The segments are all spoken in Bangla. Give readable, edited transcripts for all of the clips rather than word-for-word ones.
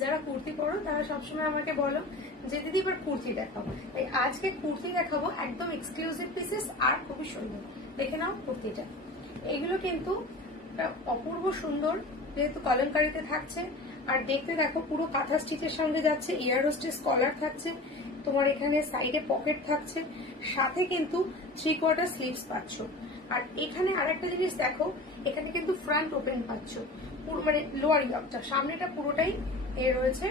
যারা কুর্তি পরো তারা সবসময় আমাকে বলো যে দিদি এবার কুর্তি দেখাবো, তাই আজকে কুর্তি দেখাবো একদম এক্সক্লুসিভ পিসেস আর খুবই সুন্দর। দেখে নাও কুর্তিটা, এগুলো কিন্তু অপূর্ব সুন্দর, যেহেতু কলমকারিতে থাকছে। আর দেখতে দেখো পুরো কাঁথা স্টিচের সঙ্গে যাচ্ছে, ইয়ার হোস্টেস কলার থাকছে, তোমার এখানে সাইডে পকেট থাকছে, সাথে কিন্তু 3/4 স্লিভস পাচ্ছ। আর এখানে আরেকটা জিনিস দেখো, এখানে কিন্তু ফ্রন্ট ওপেন পাচ্ছ, পুরো মানে লোয়ার ইয়কটা, সামনেটা পুরোটাই এ রয়েছে।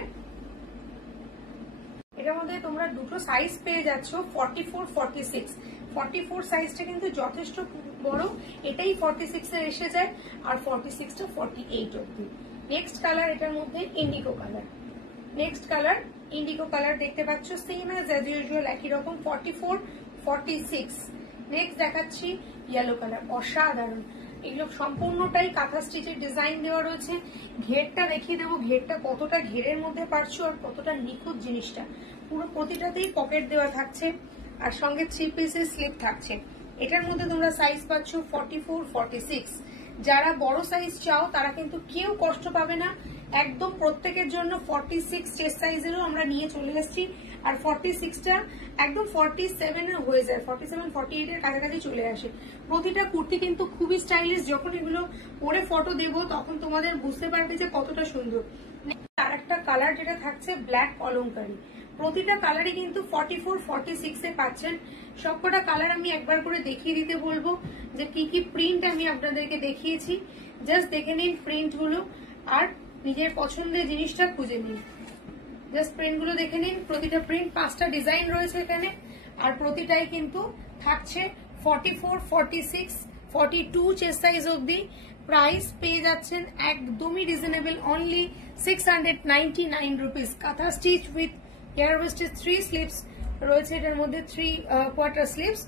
এটার মধ্যে তোমরা দুটো সাইজ পেয়ে যাচ্ছ, 44, 46। 44 সাইজটা কিন্তু যথেষ্ট বড়, এটাই 46 এর এসে যায়, আর 46টা 48 অব্দি। নেক্সট কালার এটার মধ্যে Indigo colour, next colour Indigo colour দেখতে পাচ্ছ, সেম অ্যাজ ইউজুয়াল একই রকম 44, 46। নেক্সট দেখাচ্ছি ইয়েলো কালার, অসাধারণ। এগুলো সম্পূর্ণটাই কাঁথা স্টিচের ডিজাইন দেওয়া রয়েছে। ঘেরটা দেখিয়ে দেবো, ঘেরটা কতটা ঘেরের মধ্যে পারছো আর কতটা নিখুঁত জিনিসটা। পুরো প্রতিটাতেই পকেট দেওয়া থাকছে, আর সঙ্গে 3 পিসের স্লিপ থাকছে। এটার মধ্যে তোমরা সাইজ পাচ্ছ 44, 46। যারা বড় সাইজ চাও তারা কিন্তু কেউ কষ্ট পাবে না, একদম প্রত্যেকের জন্য 46 চেস্ট সাইজেরও আমরা নিয়ে চলে এসেছি। আর 46টা একদম 47 এর হয়ে যায়, 47, 48 এর কাছাকাছি চলে আসে। প্রতিটা কুর্তি কিন্তু খুবই স্টাইলিশ, যখন এগুলো পরে ফটো দেবো তখন তোমাদের বুঝতে পারবে যে কতটা সুন্দর। আর একটা কালার যেটা থাকছে ব্ল্যাক কলমকারি, প্রতিটা কালারই কিন্তু 44, 46 এ পাচ্ছেন। সবকটা কালার আমি একবার করে দেখিয়ে দিতে বলবো যে কি কি প্রিন্ট আমি আপনাদেরকে দেখিয়েছি। জাস্ট দেখে নিন প্রিন্ট গুলো আর নিজের পছন্দের জিনিসটা খুঁজে নিন। জাস্ট প্রিন্ট গুলো দেখে নিন, প্রতিটা প্রিন্ট 5টা ডিজাইন রয়েছে এখানে, আর প্রতিটাই কিন্তু থাকছে 44, 46, 42 চেস্ট সাইজ অব্দি। প্রাইস পেয়ে যাচ্ছেন একদমই reasonable, only 699 rupees. Kantha stitch with hair waisted 3 sleeves রয়েছে, এটার মধ্যে 3/4 স্লিভস,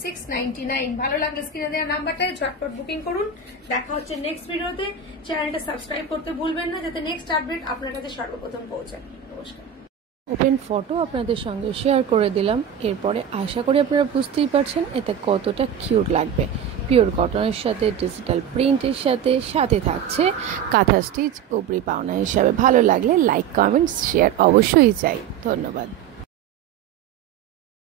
699। ভালো লাগলে স্ক্রিনে দেওয়া নাম্বারটায় ঝটপট বুকিং করুন। দেখা হচ্ছে নেক্সট ভিডিওতে। চ্যানেলটা সাবস্ক্রাইব করতে ভুলবেন না, যাতে নেক্সট আপডেট আপনার কাছে সর্বপ্রথম পৌঁছায়। নমস্কার। ওপেন ফটো আপনাদের সঙ্গে শেয়ার করে দিলাম। এরপরে আশা করি আপনারা বুঝতেই পারছেন এতে কতটা কিউট লাগবে। পিওর কটনের সাথে ডিজিটাল প্রিন্টের সাথে থাকছে কাঁথা স্টিচ উপরি পাওনা হিসাবে। ভালো লাগলে লাইক, কমেন্টস, শেয়ার অবশ্যই চাই। ধন্যবাদ।